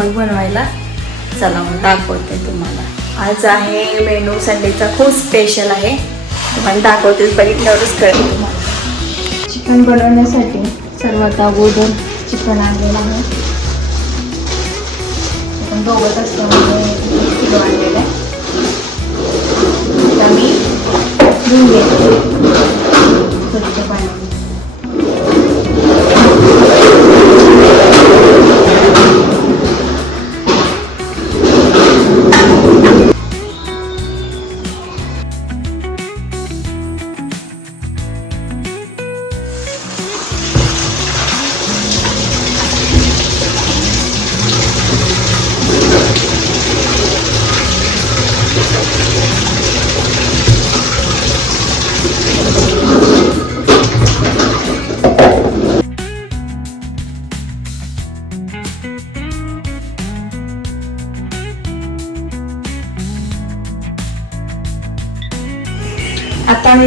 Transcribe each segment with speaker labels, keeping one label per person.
Speaker 1: आपण बनवायला चला मग दाखवते तुम्हाला. आज आहे मेनू संडेचा खूप स्पेशल आहे. तुम्हाला दाखवते बघितल्यावरच कळेल तुम्हाला. चिकन बनवण्यासाठी सर्वात अगोदर चिकन आणलेलं आहे. आपण दोघत असल्यामुळे किलो आणलेलं आहे. आता मी धुवून घेते.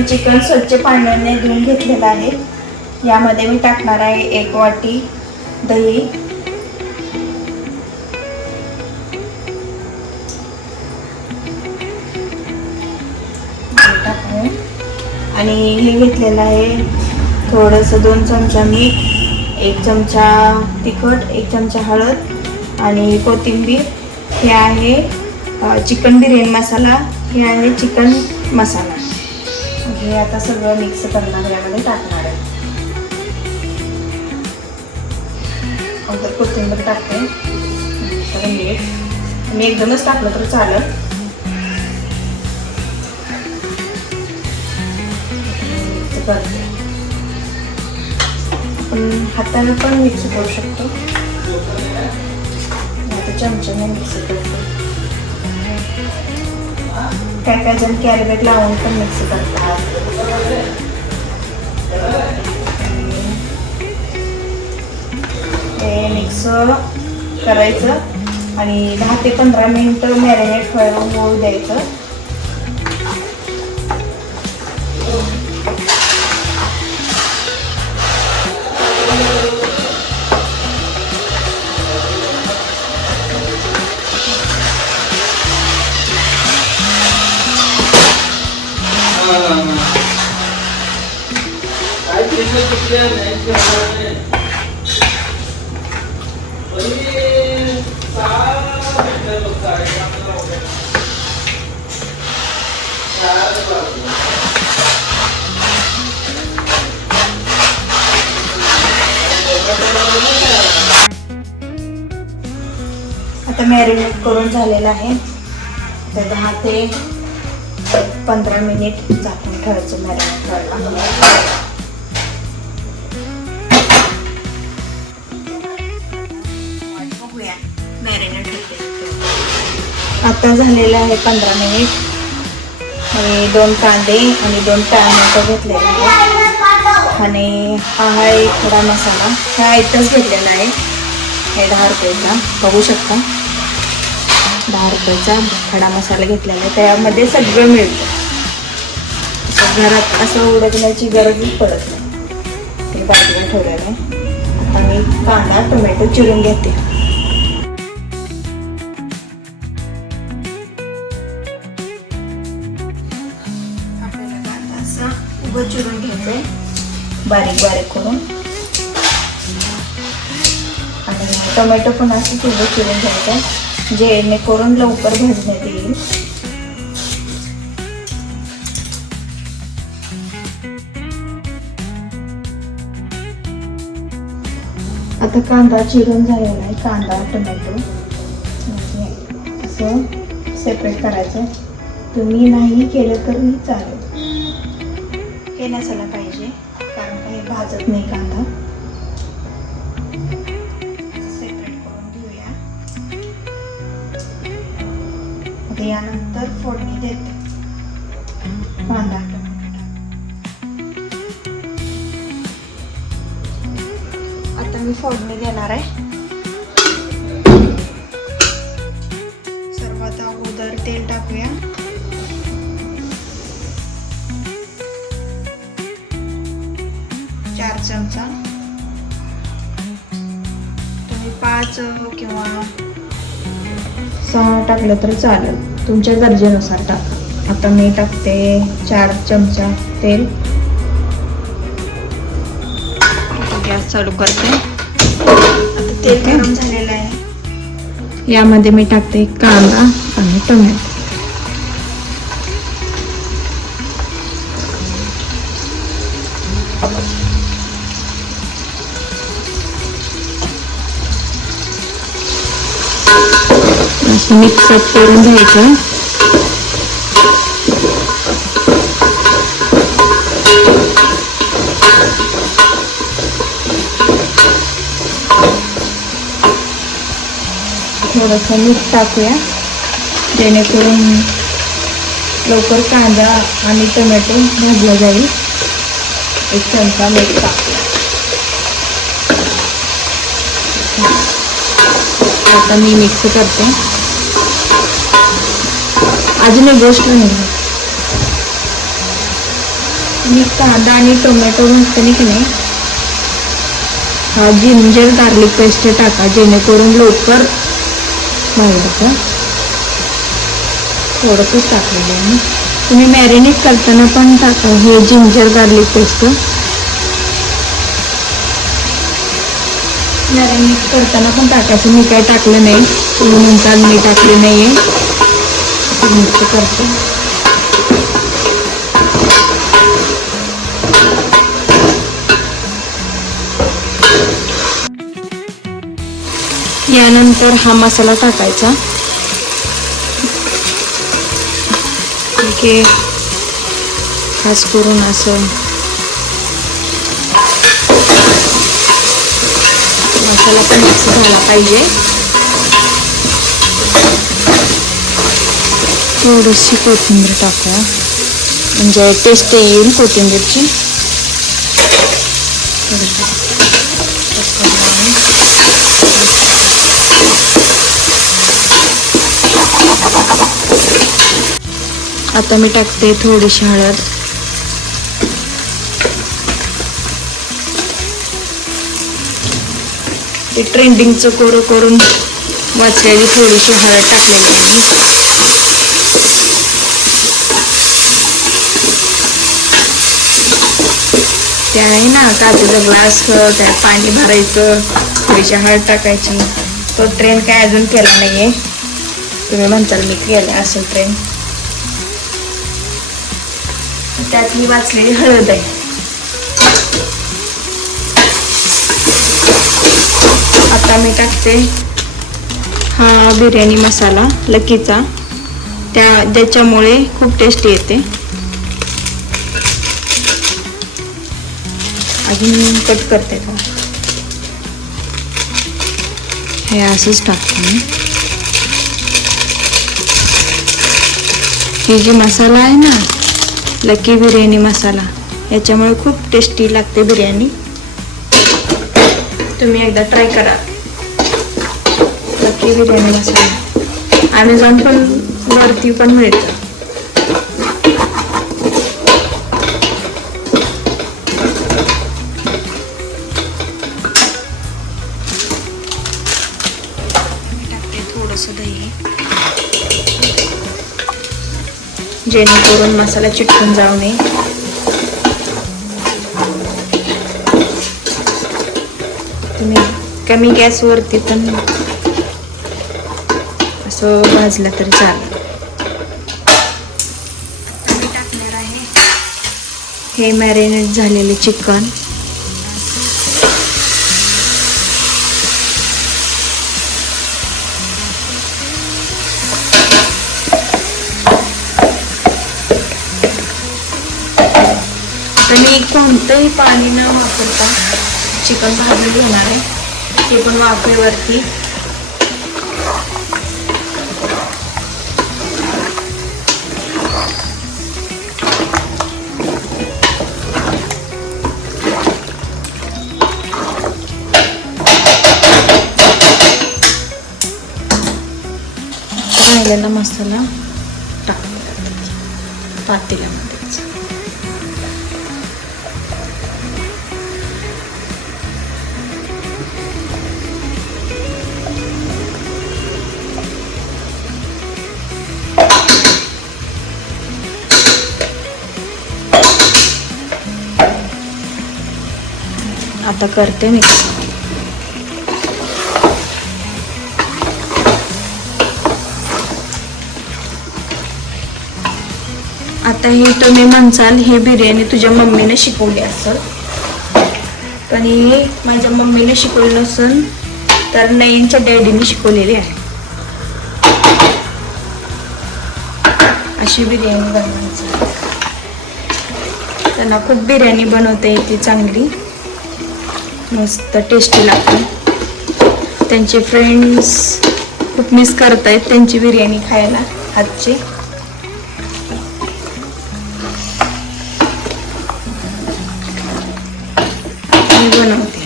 Speaker 1: चिकन स्वच्छ पाण्याने धुवून घेतलेलं आहे. यामध्ये मी टाकणार आहे एक वाटी दही. टाकून. आणि हे घेतलेलं आहे थोडंसं दोन चमचा मीठ एक चमचा तिखट एक चमचा हळद आणि कोथिंबीर. हे आहे चिकन बिर्याणी मसाला. हे आहे चिकन मसाला. हे आता सगळं मिक्स करणार यामध्ये टाकणार आहे. अगोदर कोथिंबीर टाकते. नंतर मीठ मी एकदमच टाकलं तर चालेल. करते आपण हाताने पण मिक्स करू शकतो. आता चमच्याने मिक्स करू काय काय जण कॅरेट लावून पण मिक्स करतात. ते मिक्स करायचं आणि दहा ते पंधरा मिनटं मॅरिनेट होऊ द्यायचं. करून झालेलं आहे. तर दहा ते पंधरा मिनिट झाकून ठेवायचं मॅरिनेट करायला बघूया. मॅरिनेट आता झालेलं आहे पंधरा मिनिट. आणि दोन कांदे आणि दोन टॅमॅटो घेतलेले आहे आणि हा आहे थोडा मसाला. हा आयटच घेतलेला आहे. हे दहा रुपयाचा. बघू शकता. दहा रुपयाचा खडा मसाला घेतलेला आहे. त्यामध्ये सगळं मिळतं. असं घरात असं उडकण्याची गरजच पडत नाही. ते बाजूला ठेवलेलं आहे आता मी कांदा टोमॅटो चिरून घेते. उभं चिरून घ्यायचंय बारीक बारीक करून. आणि टोमॅटो पण असं उभं चिरून घ्यायचं. जेणेकरून लवकर भाजण्यात येईल आता कांदा चिरून झालेला आहे कांदा टोमॅटो. असं सेपरेट करायचं. तुम्ही नाही केलं तर मी चालेल. हे नसायला पाहिजे फोडणी देते कांदा आता मी फोडणी देणार आहे सर्वात अगोदर तेल टाकूया चार चमचा तुम्ही पाच किंवा सहा टाकलं तर चालेल. तुमच्या गरजेनुसार टाका. आता मी टाकते चार चमचा तेल. गॅस चालू करते. आता तेल गरम झालेलं आहे. यामध्ये मी टाकते कांदा आणि टोमॅटो. असं मिक्सअप करून घ्यायचं. थोडंसं मीठ टाकूया. जेणेकरून लवकर कांदा आणि टोमॅटो भाजला जाईल. एक चमचा मीठ टाकूया. आता मी मिक्स करते. अजून एक गोष्ट नाही. मी कांदा आणि टोमॅटो घातली की नाही हा जिंजर गार्लिक पेस्ट टाका जेणेकरून लवकर बाहेरचं थोडंसंच टाकलेलं आहे मी. तुम्ही मॅरिनेट करताना पण टाका हे जिंजर गार्लिक पेस्ट मॅरिनेट करताना पण टाकायचं मी काय टाकलं नाही तुम्ही म्हणताल मी टाकले नाही आहे मिक्स करते यानंतर हा मसाला टाकायचा. ठीक आहे खास करून असं. मसाला पण मिक्स झाला पाहिजे. थोडीशी कोथिंबीर टाकूया. म्हणजे टेस्ट येईल कोथिंबीरची. आता मी टाकते थोडीशी हळद. ते ट्रेंडिंगचं कोरं करून वाचलेली थोडीशी हळद टाकलेली आहे. ते आहे ना काचेचा ग्लास त्यात पाणी भरायचं थोडीशी हळद टाकायची. तो ट्रेन काय अजून केला नाही आहे तुम्ही म्हणताल मी केला असेल ट्रेन त्यात ही वाचलेली हळद आहे. आता मी टाकते हा बिर्याणी मसाला लकीचा. त्या ज्याच्यामुळे खूप टेस्टी येते. अजून कट करते तो हे असंच टाकते मी. हे जे मसाला आहे ना लकी बिर्याणी मसाला याच्यामुळे खूप टेस्टी लागते बिर्याणी. तुम्ही एकदा ट्राय करा. लकी बिर्याणी मसाला. ॲमेझॉन पण वरती पण मिळतं. जेणेकरून मसाला चिटकून जाऊ नये. तुम्ही कमी गॅसवरती पण असं भाजलं तर चालेल. मी टाकणार आहे हे मॅरिनेट झालेले चिकन. तर मी कोणतंही पाणी न वापरता चिकन भाजून घेणार आहे. ते पण वाफेवरती. राहिलेला मसाला टाकून पातेल्यामध्ये. आता करते मी. आता हे तुम्ही म्हणसाल ही बिर्याणी तुझ्या मम्मीने शिकवली असेल. पण ही माझ्या मम्मीने शिकवली नसून तर नयनच्या डॅडीने शिकवलेली आहे. अशी बिर्याणी बनवायची. त्यांना खूप बिर्याणी बनवता येते चांगली. मस्त टेस्टी लागते. त्यांचे फ्रेंड्स खूप मिस करतायत त्यांची बिर्याणी खायला हातची मी बनवते.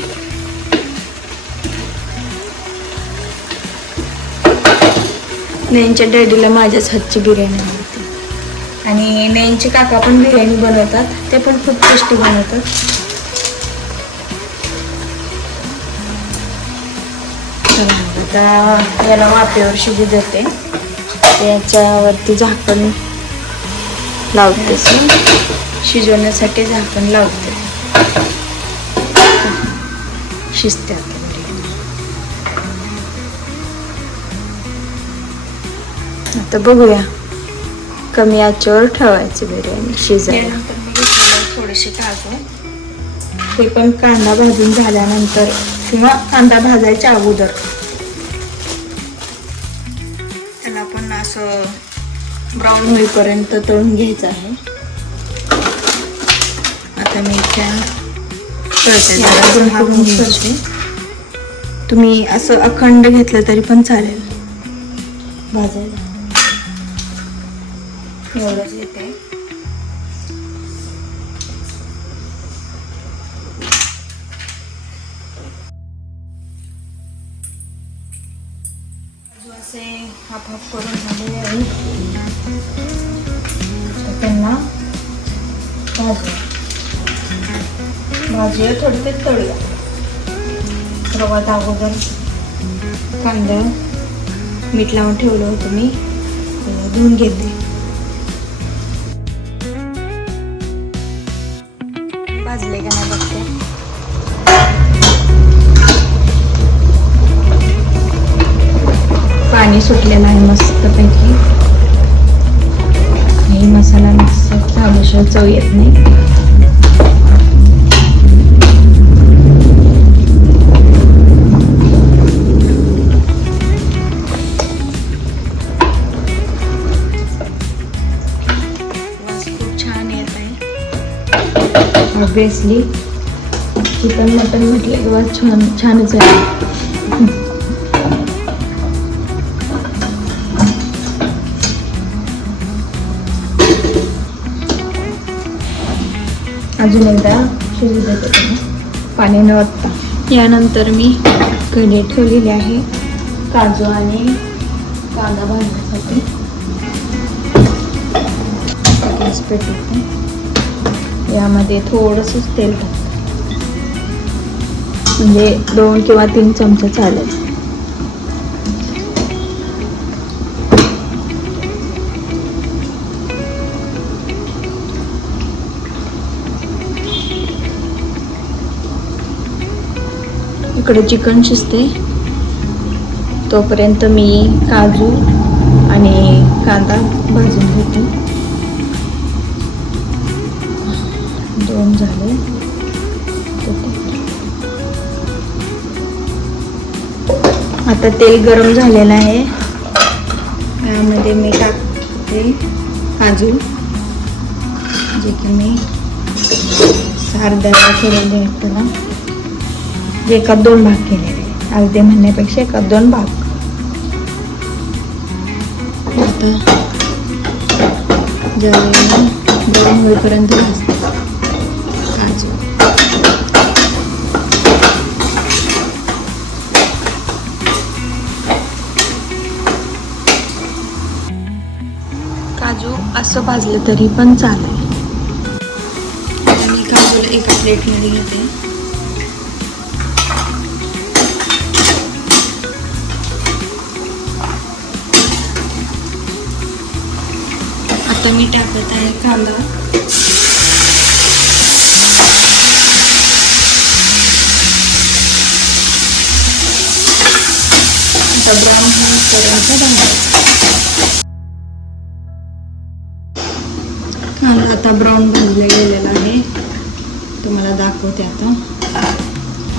Speaker 1: नयनच्या डॅडीला माझ्याच हातची बिर्याणी आवडते आणि नयनचे काका पण बिर्याणी बनवतात ते पण खूप टेस्टी बनवतात. आता याला वाफेवर शिजू देते. याच्यावरती झाकण लावते. शिजवण्यासाठी झाकण लावते. शिजते आता. बघूया. कमी आचेवर ठेवायची बिर्याणी शिजायला. थोडेसे काजू. ते पण कांदा भाजून झाल्यानंतर किंवा कांदा भाजायच्या अगोदर. त्याला पण असं ब्राऊन होईपर्यंत तळून घ्यायचं आहे. आता मी त्या तुम्ही असं अखंड घेतलं तरी पण चालेल. भाजायला. एवढंच येते. हाफ हाफ करून झालेले आहे. त्यांना भाजू. भाजूया थोडं ते तळूया सर्वात अगोदर कांदा मीठ लावून ठेवलं होतं मी. ते धुवून घेते सुटलेला आहे मस्तपैकी. आणि मसाला मिक्स झाल्याशिवाय चव येत नाही. खूप छान येत आहे. ऑब्विसली चिकन मटन म्हटलं किंवा छान छानच आहे. अजून एकदा शिजू देते त्याला पाणी न वाटता यानंतर मी कढई ठेवलेली आहे. काजू आणि कांदा भाजण्यासाठी. गॅस पेटवते यामध्ये थोडंसंच तेल टाकते. म्हणजे दोन किंवा तीन चमचे चालेल. इकडे चिकन शिजते. तोपर्यंत मी काजू आणि कांदा भाजून घेते. दोन झाले. आता तेल गरम झालेलं आहे. यामध्ये मी टाकते काजू. जे की मी अर्ध्याला केलेले आहेत त्याला. एकात दोन भाग केलेले अर्धे म्हणण्यापेक्षा एकात दोन भाग. आता गरम होईपर्यंत भाजते काजू. काजू असं भाजलं तरी पण चालेल. मी काजू एका प्लेटमध्ये घेते. आता मी टाकत आहे कांदा. आता ब्राऊन होईपर्यंत बनवायचा आता ब्राऊन भाजला गेलेलं आहे. तुम्हाला दाखवते आता.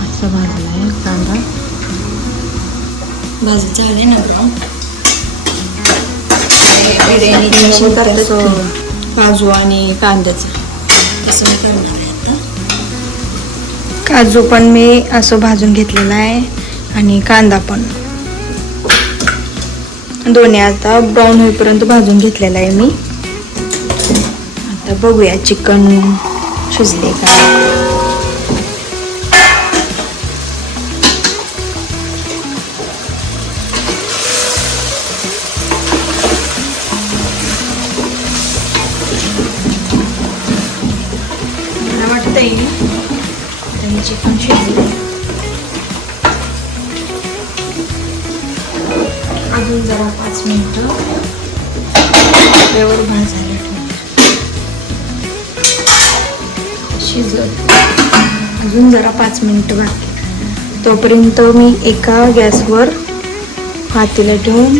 Speaker 1: असं भाजलं आहे कांदा. भाजून झाले ना ब्राऊन बिर्याणी काजू आणि कांद्याचं असं मी करणार आहे आता काजू पण मी असं भाजून घेतलेला आहे आणि कांदा पण. दोन्ही आता ब्राऊन होईपर्यंत भाजून घेतलेला आहे मी. आता बघूया चिकन शिजले का? शिजत अजून जरा पाच मिनिटं बाकी. तोपर्यंत मी एका गॅसवर पातेलं ठेवून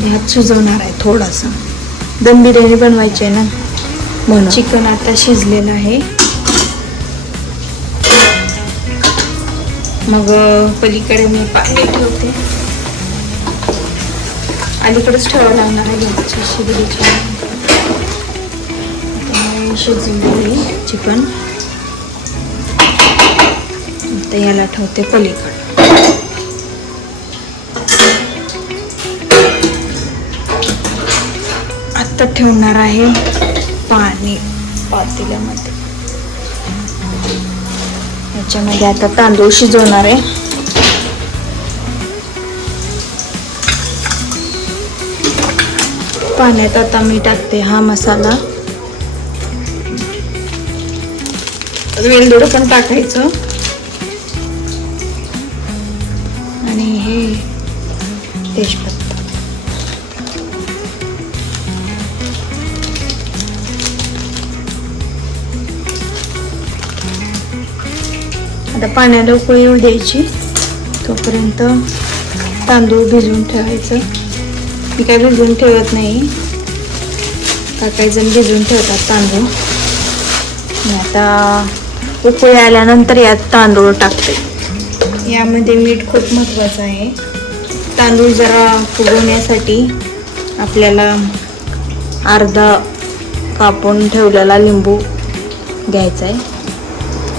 Speaker 1: भात शिजवणार आहे थोडासा. दम बिर्याणी बनवायची आहे ना? म्हणून चिकन आता शिजलेलं आहे. मग पलीकडे मी पाणी ठेवते. अलीकडेच ठेवावं लागणार आहे गॅसच्या शिजलीच्या शिजलेली चिकन आता याला ठेवते पलीकडे. आता ठेवणार आहे पाणी पातेल्यामध्ये. याच्यामध्ये आता तांदूळ शिजवणार आहे. पाण्यात आता मी टाकते हा मसाला. वेलदोडं पण टाकायचं. आणि हे तेजपत्ता. आता पाण्याला उकळी येऊ द्यायची. तोपर्यंत तांदूळ भिजवून ठेवायचं. मी काय भिजवून ठेवत नाही. का काही जण भिजवून ठेवतात तांदूळ. आता उकळी आल्यानंतर यात तांदूळ टाकते. यामध्ये मीठ खूप महत्त्वाचं आहे. तांदूळ जरा फुगवण्यासाठी आपल्याला अर्धा कापून ठेवलेला लिंबू घ्यायचा आहे.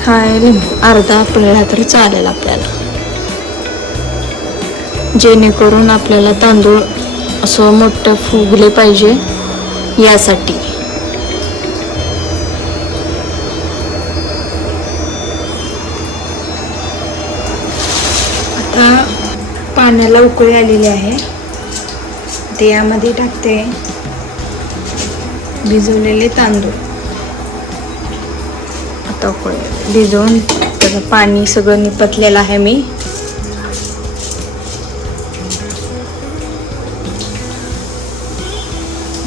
Speaker 1: हा आहे लिंबू. अर्धा पिळला तर चालेल आपल्याला. जेणेकरून आपल्याला तांदूळ असं मोठं फुगले पाहिजे यासाठी. पाण्याला उकळी आलेली आहे. ते यामध्ये टाकते. भिजवलेले तांदूळ. आता उकळी भिजवून त्याचं पाणी सगळं निपटलेलं आहे मी.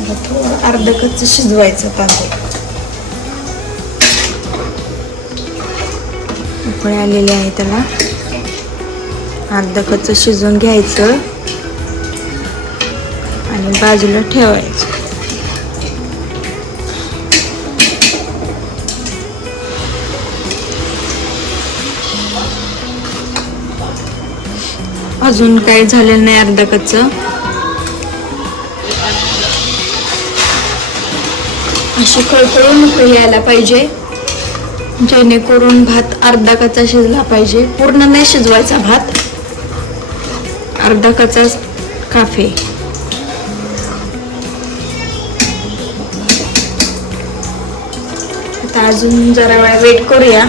Speaker 1: आता थोडं अर्ध कच्च शिजवायचं तांदूळ. उकळी आलेली आहे त्याला. अर्ध कच्च शिजवून घ्यायचं आणि बाजूला ठेवायचं. अजून काही झालेलं नाही अर्ध कच्च? अशी खळखळून उकळी यायला पाहिजे. जेणेकरून भात अर्धा कच्चा शिजला पाहिजे. पूर्ण नाही शिजवायचा भात. अर्धा कचा काफे. आता अजून जरा वेळ वेट करूया.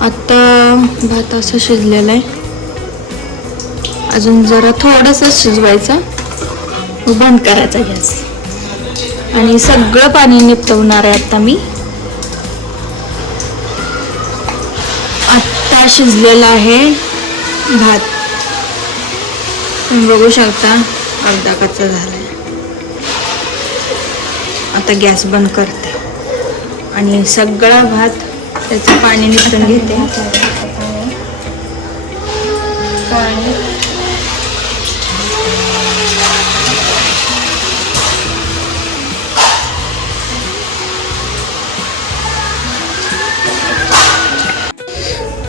Speaker 1: आता भात असं शिजलेला आहे. अजून जरा थोडंसं शिजवायचा. बंद करायचा गॅस. आणि सगळं पाणी निपटवणार आहे आता मी. आत्ता शिजलेलं आहे. भात. बघू शकता अर्धा कच्चा झालाय. आता गॅस बंद करते. आणि सगळा भात त्याचं पाणी निघून घेते.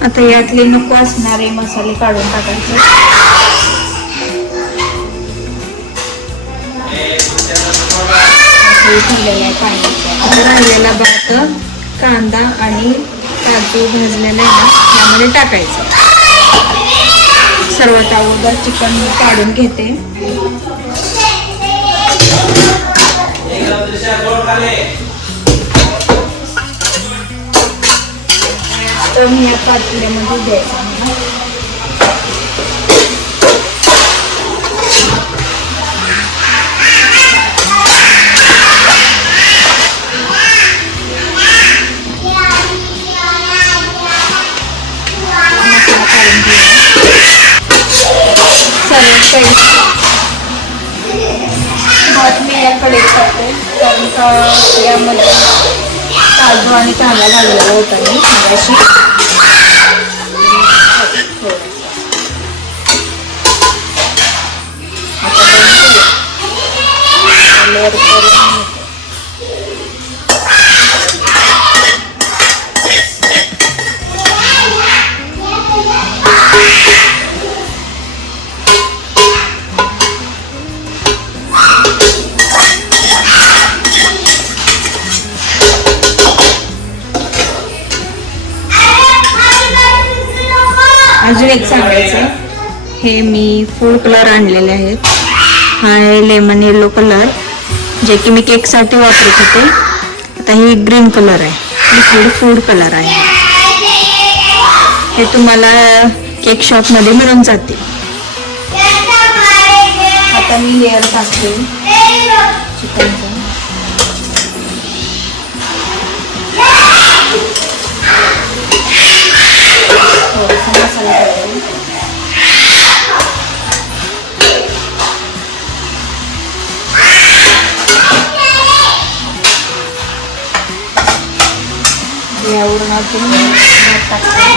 Speaker 1: आता यातले नको असणारे मसाले काढून टाकायचे. हे आहे पाणी आता राहिलेला भात कांदा आणि काजू भाजलेला आहे ना यामध्ये टाकायचं. सर्वात अगोदर चिकन काढून घेते. तर मी या पातेल्यामध्ये द्यायचं मला मसाला काढून घेऊया सर्व कढई भात मी या कढईत टाकते कारण का यामध्ये काजू आणि कांदा घाललेला होता मी मगाशी. आता एक सांगायचं. हे मी फूड कलर आणलेले आहेत. हा आहे लेमन येलो कलर जे की मी केकसाठी वापरत होते. आता ही ग्रीन कलर आहे. लिक्विड फूड कलर आहे. हे तुम्हाला केक शॉपमध्ये मिळून जातील. आता मी लेअर टाकते. चिकनचा. यावरून अजून भात टाकते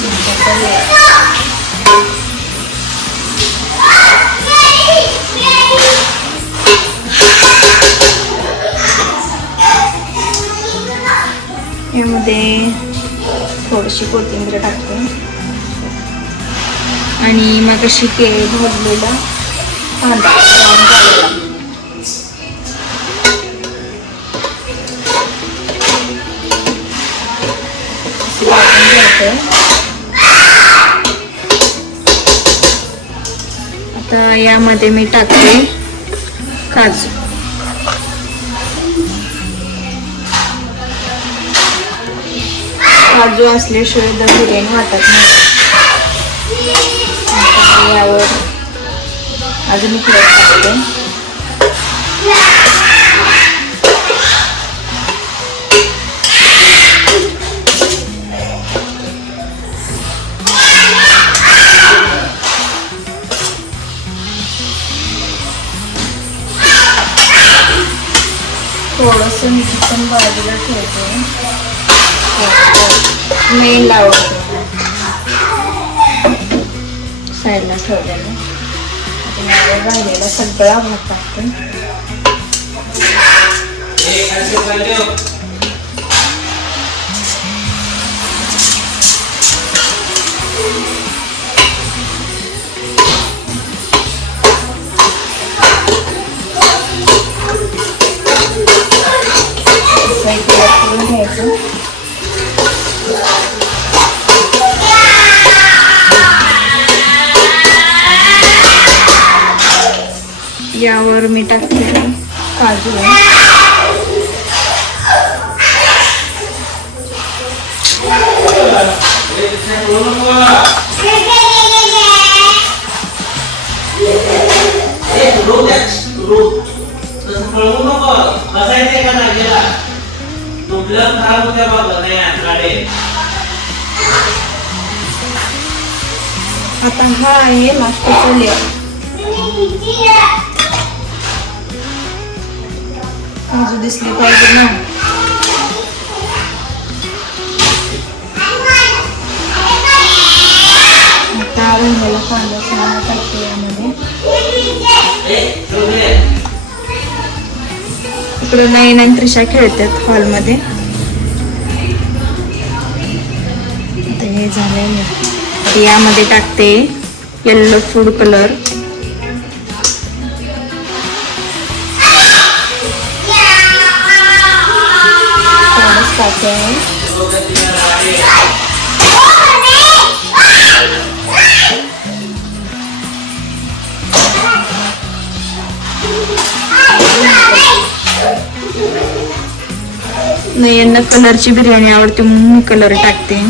Speaker 1: नंतर layer. यामध्ये थोडीशी कोथिंबीर टाकते आणि मग अशी के भाजलेला कांदा आता मी टाकते काजू. काजू असल्याशिवाय दर बिर्याणी वाटत नाही. यावर अजून एक layer टाकते. थोडंसं मी चिकन बाजूला ठेवते. मेन लावतो साईडला ठेवलेलं. आता राहिलेला सगळा भात टाकतो. टाकते काजू
Speaker 2: खराब होत्या नाही
Speaker 1: आता हा आहे लास्टचा लेअर काजू दिसले पाहिजे ना आता राहिलेला कांदा छान टाकतो यामध्ये इकडे नाही त्रिशा खेळतात हॉलमध्ये। हे झाले यामध्ये टाकते येल्लो फूड कलर थोडंच टाकते आहे नाही यांना कलरची बिर्याणी आवडते म्हणून मी कलर टाकते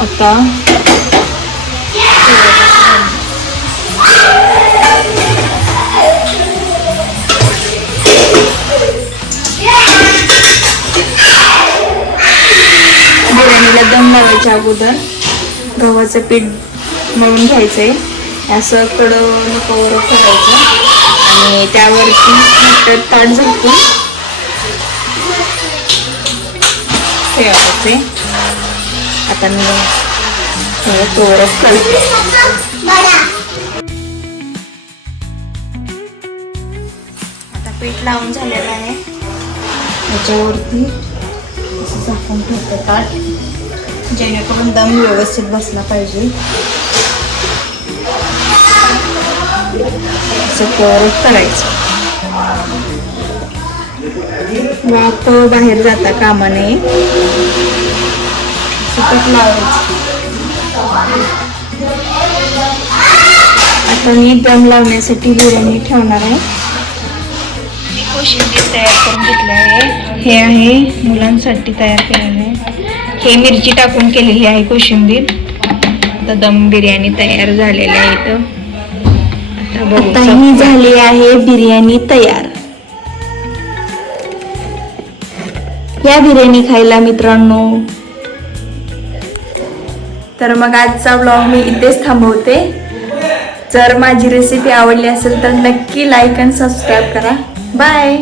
Speaker 1: आता बिर्याणीला दम लावायच्या अगोदर गव्हाचं पीठ मळून आहे असं कडं कवर करायचं. आणि त्यावरती ताट झाकून ठेवायचे आता मी हे कवर करते. आता पीठ लावून झालेलं आहे. त्याच्यावरती असं झाकून ठेवतं ताट जेणेकरून दम व्यवस्थित बसला पाहिजे. करायचं. वाफ बाहेर जाता कामा नये. लावायचं. आता मी दम लावण्यासाठी बिर्याणी ठेवणार आहे. कोशिंबीर तयार करून घेतली आहे. हे आहे मुलांसाठी तयार केलेलं आहे. हे मिरची टाकून केलेली आहे कोशिंबीर. आता दम बिर्याणी तयार झालेली आहे इथं.
Speaker 3: आता ही झाली आहे बिर्याणी तयार. या बिर्याणी खायला मित्रांनो. तर मग आजचा ब्लॉग मी इथेच थांबवते. जर माझी रेसिपी आवडली असेल तर नक्की लाईक आणि सबस्क्राईब करा. बाय